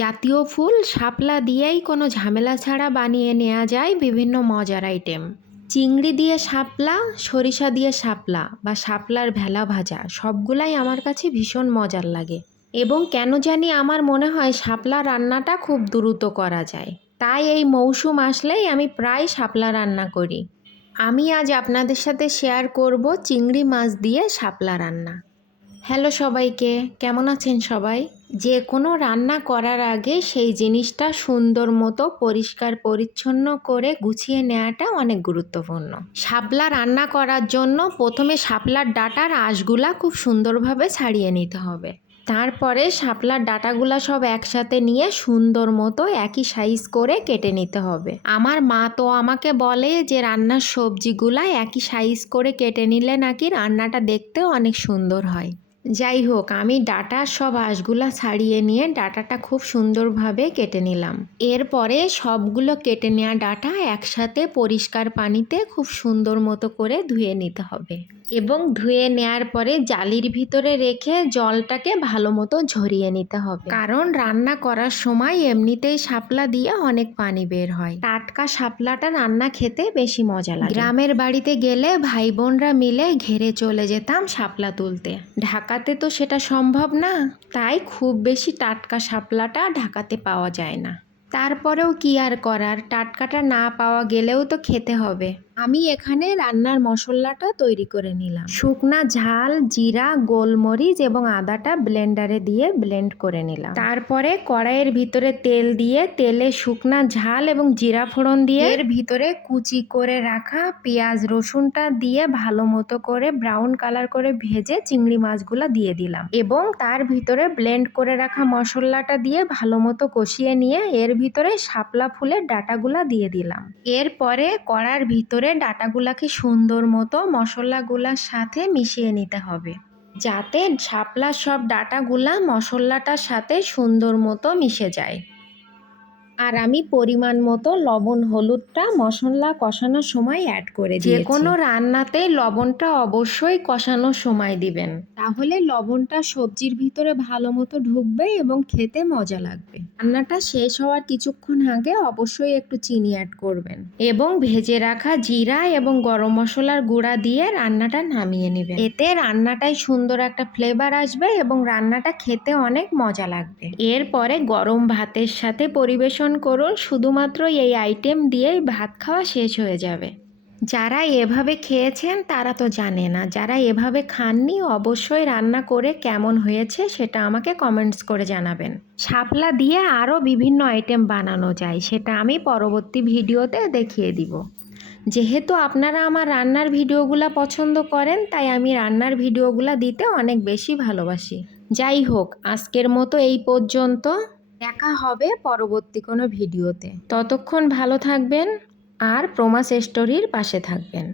জাতীয় ফুল শাপলা দিয়েই কোনো ঝামেলা ছাড়া বানিয়ে নেওয়া যায় বিভিন্ন মজার আইটেম। চিংড়ি দিয়ে শাপলা, সরিষা দিয়ে শাপলা বা শাপলার ভেলা ভাজা সবগুলাই আমার কাছে ভীষণ মজার লাগে। এবং কেন জানি আমার মনে হয় শাপলা রান্নাটা খুব দ্রুত করা যায়, তাই এই মৌসুম আসলেই আমি প্রায় শাপলা রান্না করি। আমি আজ আপনাদের সাথে শেয়ার করব চিংড়ি মাছ দিয়ে শাপলা রান্না। হ্যালো সবাইকে, কেমন আছেন সবাই? যে কোনো রান্না করার আগে সেই জিনিসটা সুন্দর মতো পরিষ্কার পরিচ্ছন্ন করে গুছিয়ে নেওয়াটা অনেক গুরুত্বপূর্ণ। শাপলা রান্না করার জন্য প্রথমে শাপলার ডাঁটার আঁশগুলা খুব সুন্দরভাবে ছাড়িয়ে নিতে হবে। তারপরে শাপলার ডাঁটাগুলা সব একসাথে নিয়ে সুন্দর মতো একই সাইজ করে কেটে নিতে হবে। আমার মা তো আমাকে বলে যে রান্নার সবজিগুলা একই সাইজ করে কেটে নিলে নাকি রান্নাটা দেখতেও অনেক সুন্দর হয়। যাই হোক, আমি ডাঁটার সব আঁশগুলা ছাড়িয়ে নিয়ে ডাঁটাটা খুব সুন্দরভাবে কেটে নিলাম। এরপরে সবগুলো কেটে নেওয়া ডাঁটা একসাথে পরিষ্কার পানিতে খুব সুন্দর মতো করে ধুয়ে নিতে হবে এবং ধুয়ে নেওয়ার পরে জালির ভিতরে রেখে জলটাকে ভালো মতো ঝরিয়ে নিতে হবে, কারণ রান্না করার সময় এমনিতেই শাপলা দিয়ে অনেক পানি বের হয়। টাটকা শাপলাটা রান্না খেতে বেশি মজা লাগে। গ্রামের বাড়িতে গেলে ভাই বোনরা মিলে ঘেরে চলে যেতাম শাপলা তুলতে। ঢাকাতে তো সেটা সম্ভব না, তাই খুব বেশি টাটকা শাপলাটা ঢাকাতে পাওয়া যায় না। তারপরেও কি আর করার, টাটকাটা না পাওয়া গেলেও তো খেতে হবে। আমি এখানে রান্নার মশলাটা তৈরি করে নিলাম। শুকনা ঝাল, জিরা, গোলমরিচ এবং আদাটা ব্লেন্ডারে দিয়ে ব্লেন্ড করে নিলাম। তারপরে কড়াইয়ের ভিতরে তেল দিয়ে তেলে শুকনা ঝাল এবং জিরা ফোড়ন দিয়ে এর ভিতরে কুচি করে রাখা পেঁয়াজ রসুনটা দিয়ে ভালো মতো করে ব্রাউন কালার করে ভেজে চিংড়ি মাছগুলা দিয়ে দিলাম এবং তার ভিতরে ব্লেন্ড করে রাখা মশলাটা দিয়ে ভালো মতো কষিয়ে নিয়ে এর ভিতরে শাপলা ফুলের ডাঁটাগুলা দিয়ে দিলাম। এরপরে কড়ার ভিতরে ডাঁটাগুলাকে সুন্দর মতো মশলাগুলার সাথে মিশিয়ে নিতে হবে, যাতে শাপলার সব ডাঁটাগুলা মশলাটার সাথে সুন্দর মতো মিশে যায়। আর আমি পরিমাণ মতো লবণ হলুদটা মশলা কষানোর সময় অ্যাড করে দিয়েছি। যে কোনো রান্নাতেই লবণটা অবশ্যই কষানোর সময় দিবেন, তাহলে লবণটা সবজির ভিতরে ভালো মতো ঢুকবে এবং খেতে মজা লাগবে। রান্নাটা শেষ হওয়ার কিছুক্ষণ আগে অবশ্যই একটু চিনি অ্যাড করবেন এবং ভেজে রাখা জিরা এবং গরম মশলার গুঁড়া দিয়ে রান্নাটা নামিয়ে নেবেন। এতে রান্নাটাই সুন্দর একটা ফ্লেভার আসবে এবং রান্নাটা খেতে অনেক মজা লাগবে। এরপরে গরম ভাতের সাথে পরিবেশন করুন। শুধুমাত্র এই আইটেম দিয়েই ভাত খাওয়া শেষ হয়ে যাবে। যারা এভাবে খেয়েছেন তারা তো জানে না, যারা এভাবে খাননি অবশ্যই রান্না করে কেমন হয়েছে সেটা আমাকে কমেন্টস করে জানাবেন। শাপলা দিয়ে আরও বিভিন্ন আইটেম বানানো যায়, সেটা আমি পরবর্তী ভিডিওতে দেখিয়ে দিব। যেহেতু আপনারা আমার রান্নার ভিডিওগুলো পছন্দ করেন, তাই আমি রান্নার ভিডিওগুলো দিতে অনেক বেশি ভালোবাসি। যাই হোক, আজকের মতো এই পর্যন্ত। দেখা হবে পরবর্তী কোনো ভিডিওতে। ততক্ষণ ভালো থাকবেন আর প্রমাস স্টোরির পাশে থাকবেন।